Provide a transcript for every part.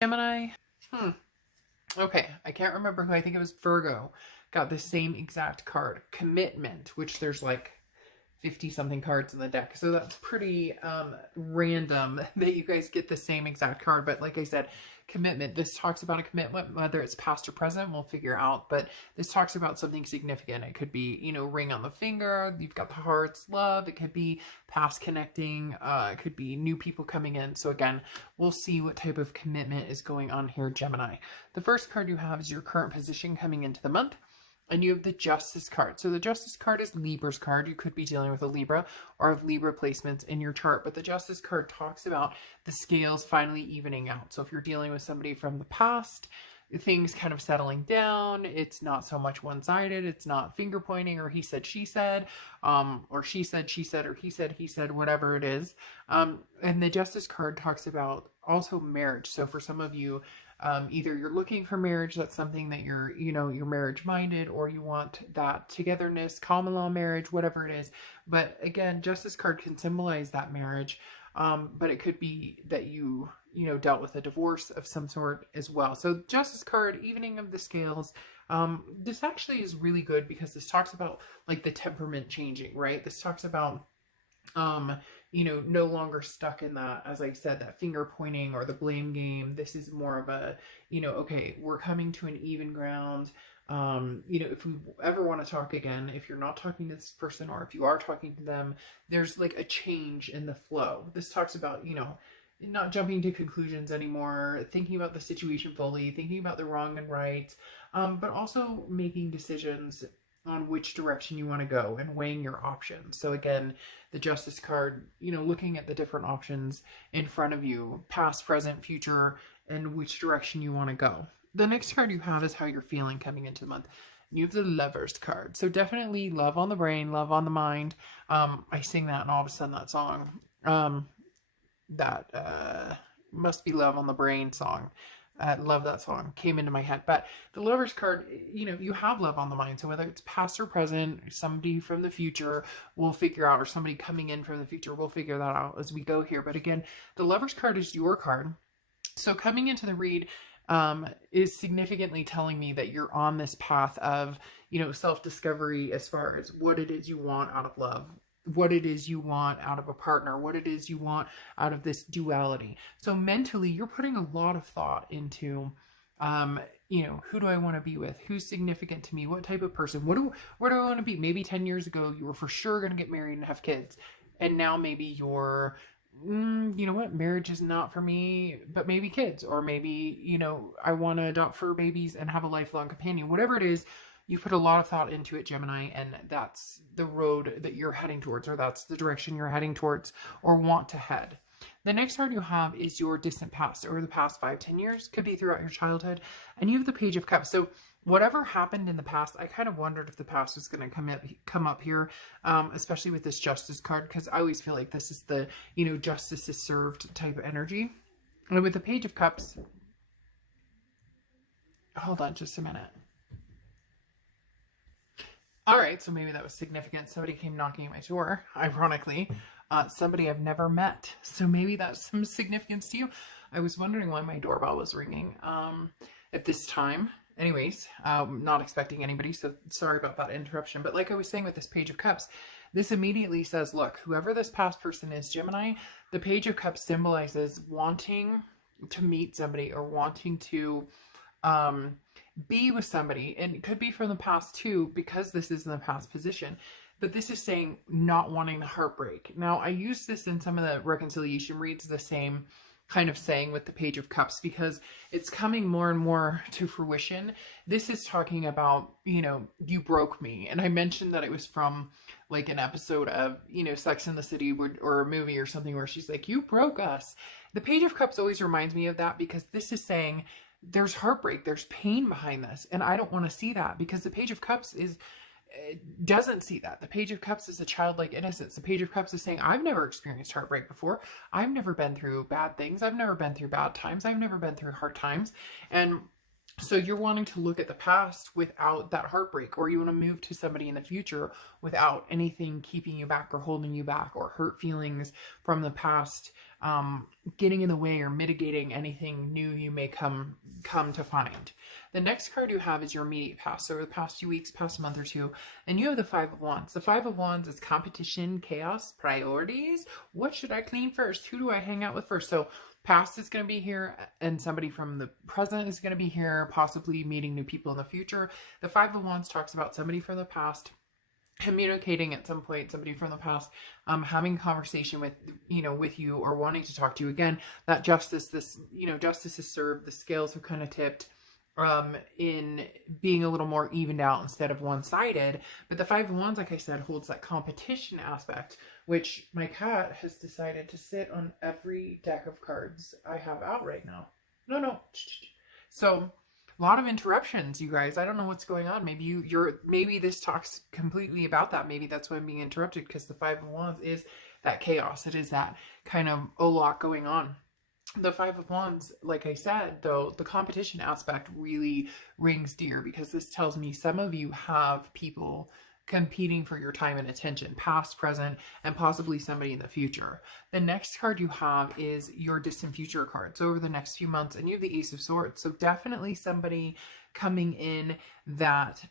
Gemini. Okay, I can't remember who. I think it was Virgo. Got the same exact card. Commitment, which there's like 50 something cards in the deck. So that's pretty random that you guys get the same exact card. But like I said, commitment. This talks about a commitment, whether it's past or present, we'll figure out. But this talks about something significant. It could be, ring on the finger. You've got the hearts, love. It could be past connecting. It could be new people coming in. So again, we'll see what type of commitment is going on here, Gemini. The first card you have is your current position coming into the month. And you have the Justice card. So the Justice card is Libra's card. You could be dealing with a Libra or have Libra placements in your chart. But the Justice card talks about the scales finally evening out. So if you're dealing with somebody from the past, things kind of settling down. It's not so much one-sided. It's not finger pointing or he said, she said, or she said, or he said, whatever it is. And the Justice card talks about also marriage. So for some of you, either you're looking for marriage, that's something that you're marriage minded, or you want that togetherness, common law marriage, whatever it is. But again, Justice card can symbolize that marriage. But it could be that you dealt with a divorce of some sort as well. So Justice card, evening of the scales. This actually is really good because this talks about like the temperament changing, right? This talks about no longer stuck in that, as I said, that finger pointing or the blame game. This is more of a, okay, we're coming to an even ground. If we ever want to talk again, if you're not talking to this person or if you are talking to them, there's like a change in the flow. This talks about, not jumping to conclusions anymore, thinking about the situation fully, thinking about the wrong and right, but also making decisions on which direction you want to go and weighing your options. So again, the Justice card, looking at the different options in front of you, past, present, future, and which direction you want to go. The next card you have is how you're feeling coming into the month. You have the Lovers card. So definitely love on the brain, love on the mind. I sing that and all of a sudden that song, that Must Be Love on the Brain song. Love that song. Came into my head. But the Lovers card, you have love on the mind. So whether it's past or present, somebody from the future, we'll figure out, or somebody coming in from the future, we'll figure that out as we go here. But again, the Lovers card is your card. So coming into the read is significantly telling me that you're on this path of, self-discovery as far as what it is you want out of love, what it is you want out of a partner, what it is you want out of this duality. So mentally, you're putting a lot of thought into, who do I want to be with? Who's significant to me? What type of person? Where do I want to be? Maybe 10 years ago, you were for sure going to get married and have kids. And now maybe you're, you know what? Marriage is not for me, but maybe kids, or maybe, I want to adopt fur babies and have a lifelong companion. Whatever it is, you put a lot of thought into it, Gemini, and that's the road that you're heading towards, or that's the direction you're heading towards or want to head. The next card you have is your distant past, or the past 5-10 years, could be throughout your childhood. And you have the Page of Cups. So whatever happened in the past, I kind of wondered if the past was going to come up here, especially with this Justice card, because I always feel like this is the, justice is served type of energy. And with the Page of Cups, hold on just a minute. All right, so maybe that was significant. Somebody came knocking at my door, ironically. Somebody I've never met. So maybe that's some significance to you. I was wondering why my doorbell was ringing at this time. Anyways, not expecting anybody, so sorry about that interruption. But like I was saying with this Page of Cups, this immediately says, look, whoever this past person is, Gemini, the Page of Cups symbolizes wanting to meet somebody or wanting to be with somebody, and it could be from the past too, because this is in the past position, but this is saying not wanting the heartbreak. Now, I use this in some of the reconciliation reads, the same kind of saying with the Page of Cups, because it's coming more and more to fruition. This is talking about, you broke me. And I mentioned that it was from like an episode of, Sex and the City or a movie or something where she's like, you broke us. The Page of Cups always reminds me of that, because this is saying there's heartbreak, there's pain behind this, and I don't want to see that, because the Page of Cups doesn't see that. The Page of Cups is a childlike innocence. The Page of Cups is saying, I've never experienced heartbreak before. I've never been through bad things. I've never been through bad times. I've never been through hard times. And So you're wanting to look at the past without that heartbreak, or you want to move to somebody in the future without anything keeping you back or holding you back, or hurt feelings from the past getting in the way or mitigating anything new you may come to find. The next card you have is your immediate past. So over the past few weeks, past month or two, and you have the Five of Wands. The Five of Wands is competition, chaos, priorities. What should I clean first? Who do I hang out with first? So past is going to be here, and somebody from the present is going to be here, possibly meeting new people in the future. The Five of Wands talks about somebody from the past communicating at some point, somebody from the past having a conversation with you or wanting to talk to you again. That justice is served, the scales have kind of tipped in being a little more evened out instead of one-sided. But the Five of Wands, like I said, holds that competition aspect, which my cat has decided to sit on every deck of cards I have out right now. No. So a lot of interruptions, you guys. I don't know what's going on. Maybe this talks completely about that. Maybe that's why I'm being interrupted, because the Five of Wands is that chaos. It is that kind of a lot going on. The Five of Wands, like I said, though, the competition aspect really rings dear, because this tells me some of you have people competing for your time and attention, past, present, and possibly somebody in the future. The next card you have is your distant future card. So over the next few months, and you have the Ace of Swords. So definitely somebody coming in that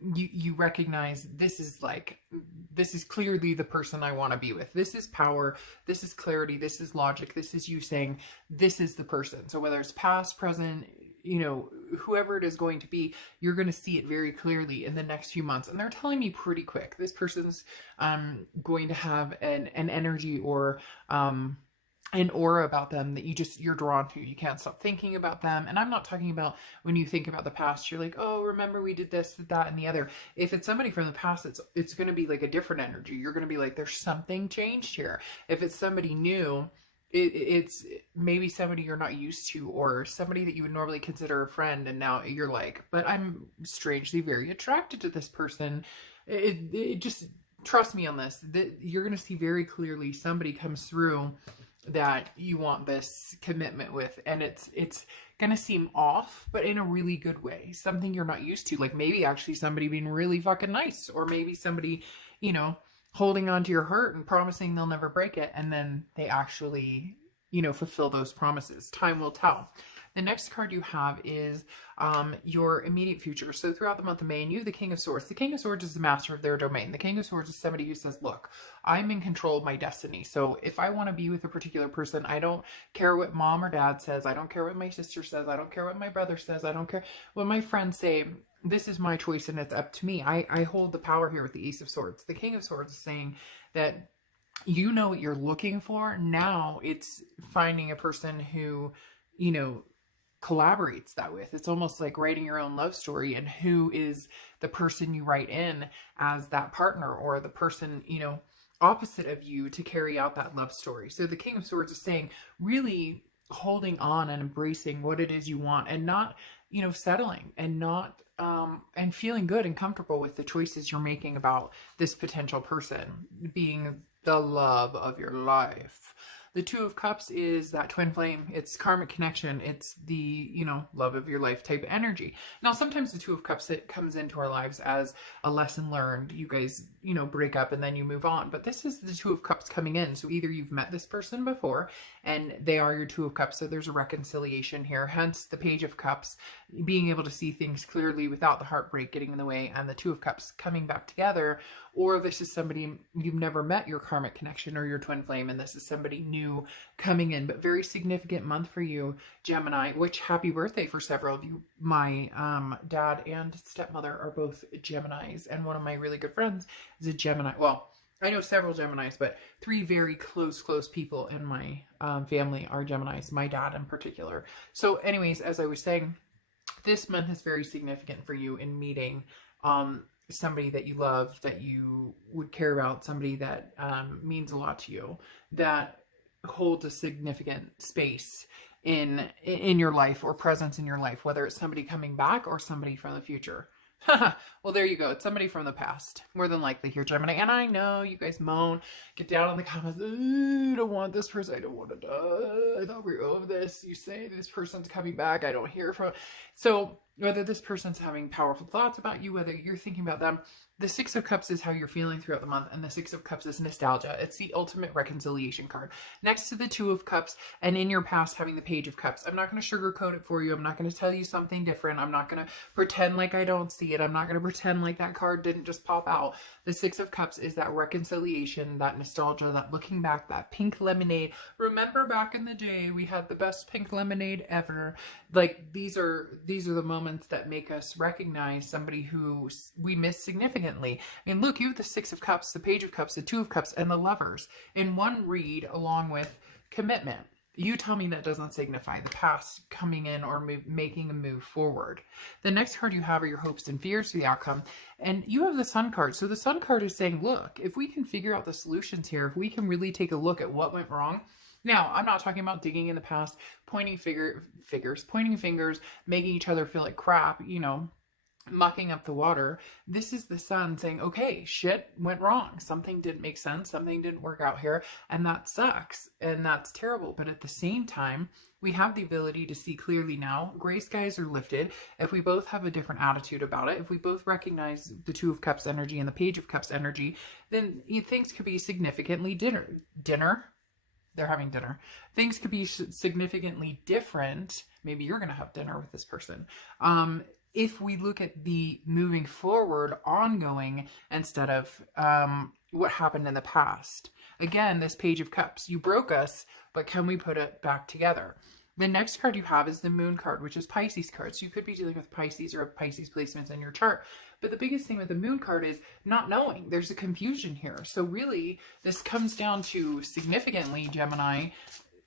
you recognize, this is clearly the person I want to be with. This is power, this is clarity, this is logic, this is you saying this is the person. So whether it's past, present, whoever it is going to be, you're going to see it very clearly in the next few months. And they're telling me pretty quick, this person's going to have an energy or an aura about them that you're drawn to. You can't stop thinking about them. And I'm not talking about when you think about the past, you're like, oh, remember we did this, that, and the other. If it's somebody from the past, it's going to be like a different energy. You're going to be like, there's something changed here. If it's somebody new, it's maybe somebody you're not used to, or somebody that you would normally consider a friend, and now you're like, but I'm strangely very attracted to this person. It just, trust me on this, that you're going to see very clearly somebody comes through that you want this commitment with, and it's going to seem off, but in a really good way, something you're not used to. Like maybe actually somebody being really fucking nice, or maybe somebody, holding on to your heart and promising they'll never break it, and then they actually, fulfill those promises. Time will tell. The next card you have is your immediate future. So throughout the month of May, and you have the King of Swords. The King of Swords is the master of their domain. The King of Swords is somebody who says, look, I'm in control of my destiny. So if I want to be with a particular person, I don't care what mom or dad says. I don't care what my sister says. I don't care what my brother says. I don't care what my friends say. This is my choice, and it's up to me. I hold the power here with the Ace of Swords. The King of Swords is saying that you know what you're looking for. Now it's finding a person who, collaborates that with. It's almost like writing your own love story, and who is the person you write in as that partner, or the person, opposite of you to carry out that love story. So the King of Swords is saying, really holding on and embracing what it is you want, and not, settling, and not, and feeling good and comfortable with the choices you're making about this potential person being the love of your life. The Two of Cups is that twin flame. It's karmic connection. It's the, love of your life type energy. Now, sometimes the Two of Cups, it comes into our lives as a lesson learned. You guys, break up and then you move on. But this is the Two of Cups coming in. So either you've met this person before and they are your Two of Cups. So there's a reconciliation here. Hence the Page of Cups, being able to see things clearly without the heartbreak getting in the way, and the Two of Cups coming back together. Or this is somebody you've never met, your karmic connection or your twin flame, and this is somebody new coming in. But very significant month for you, Gemini, which happy birthday for several of you. My dad and stepmother are both Geminis, and one of my really good friends is a Gemini. Well, I know several Geminis, but 3 very close people in my family are Geminis, my dad in particular. So anyways, as I was saying, this month is very significant for you in meeting somebody that you love, that you would care about, somebody that means a lot to you, that holds a significant space in your life, or presence in your life, whether it's somebody coming back or somebody from the future. Well, there you go. It's somebody from the past, more than likely here, Gemini. And I know you guys moan, get down in the comments. I don't want this person. I don't want to die. I thought we were over this. You say this person's coming back. I don't hear from. So whether this person's having powerful thoughts about you, whether you're thinking about them, the Six of Cups is how you're feeling throughout the month, and the Six of Cups is nostalgia. It's the ultimate reconciliation card. Next to the Two of Cups, and in your past having the Page of Cups. I'm not going to sugarcoat it for you. I'm not going to tell you something different. I'm not going to pretend like I don't see it. I'm not going to pretend like that card didn't just pop out. The Six of Cups is that reconciliation, that nostalgia, that looking back, that pink lemonade. Remember back in the day, we had the best pink lemonade ever. Like, these are the moments that make us recognize somebody who we miss significantly. I mean, look, you have the Six of Cups, the Page of Cups, the Two of Cups, and the Lovers in one read, along with commitment. You tell me that doesn't signify the past coming in or making a move forward. The next card you have are your hopes and fears for the outcome. And you have the Sun card. So the Sun card is saying, look, if we can figure out the solutions here, if we can really take a look at what went wrong. Now, I'm not talking about digging in the past, pointing fingers, making each other feel like crap, you know, mucking up the water. This is the Sun saying, okay, shit went wrong. Something didn't make sense. Something didn't work out here. And that sucks. And that's terrible. But at the same time, we have the ability to see clearly now. Gray skies are lifted. If we both have a different attitude about it, if we both recognize the Two of Cups energy and the Page of Cups energy, then things could be significantly dinner. They're having dinner. Things could be significantly different. Maybe you're going to have dinner with this person. If we look at the moving forward, ongoing, instead of what happened in the past. Again, this Page of Cups. You broke us, but can we put it back together? The next card you have is the Moon card, which is Pisces card. So you could be dealing with Pisces or have Pisces placements in your chart. But the biggest thing with the Moon card is not knowing. There's a confusion here. So really, this comes down to significantly, Gemini,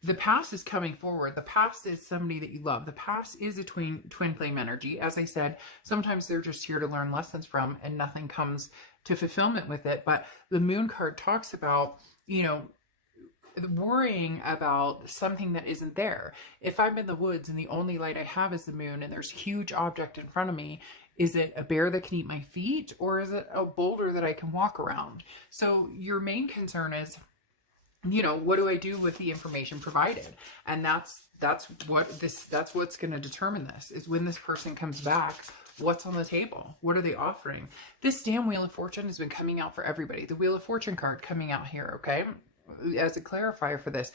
the past is coming forward. The past is somebody that you love. The past is a twin flame energy. As I said, sometimes they're just here to learn lessons from, and nothing comes to fulfillment with it. But the Moon card talks about, you know, worrying about something that isn't there. If I'm in the woods and the only light I have is the moon and there's a huge object in front of me, is it a bear that can eat my feet, or is it a boulder that I can walk around? So your main concern is, you know, what do I do with the information provided? And that's what's going to determine this, is when this person comes back, what's on the table? What are they offering? This damn Wheel of Fortune has been coming out for everybody. The Wheel of Fortune card coming out here, okay? As a clarifier for this,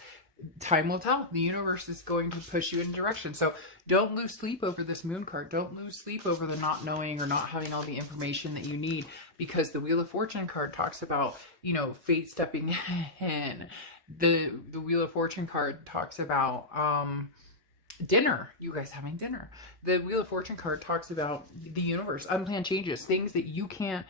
time will tell. The universe is going to push you in a direction. So don't lose sleep over this Moon card. Don't lose sleep over the not knowing or not having all the information that you need, because the Wheel of Fortune card talks about, you know, fate stepping in. The Wheel of Fortune card talks about dinner, you guys having dinner. The Wheel of Fortune card talks about the universe, unplanned changes, things that you can't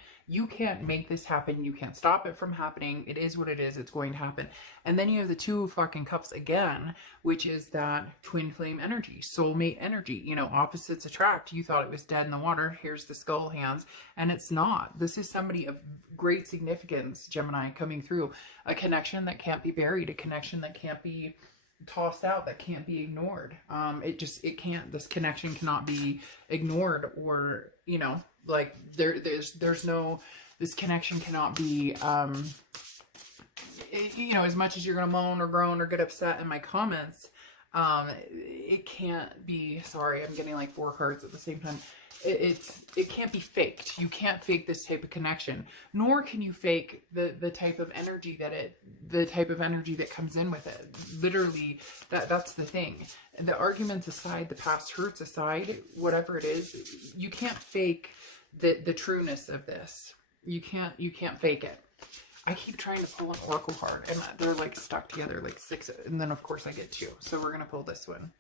make this happen. You can't stop it from happening. It is what it is. It's going to happen. And then you have the Two of fucking Cups again, which is that twin flame energy, soulmate energy. You know, opposites attract. You thought it was dead in the water. Here's the skull hands, and it's not. This is somebody of great significance, Gemini, coming through. A connection that can't be buried. A connection that can't be tossed out, that can't be ignored. It can't. This connection cannot be ignored, or, you know, like there's no, this connection cannot be, you know, as much as you're gonna moan or groan or get upset in my comments, it can't be. Sorry, I'm getting like 4 cards at the same time. It can't be faked. You can't fake this type of connection, nor can you fake the type of energy that comes in with it. Literally, that's the thing. The arguments aside, the past hurts aside, whatever it is, you can't fake the trueness of this. You can't fake it. I keep trying to pull an oracle card, and they're like stuck together, like 6, and then of course I get 2. So we're gonna pull this one.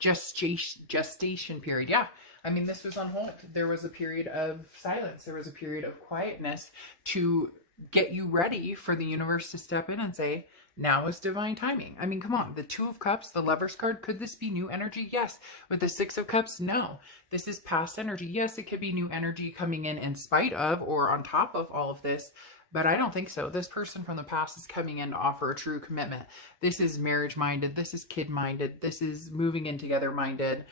Gestation period. Yeah, I mean, this was on hold. There was a period of silence. There was a period of quietness to get you ready for the universe to step in and say, now is divine timing. I mean, come on. The Two of Cups, the Lover's card. Could this be new energy? Yes. With the Six of Cups, no. This is past energy. Yes, it could be new energy coming in spite of or on top of all of this. But I don't think so. This person from the past is coming in to offer a true commitment. This is marriage minded. This is kid minded. This is moving in together minded.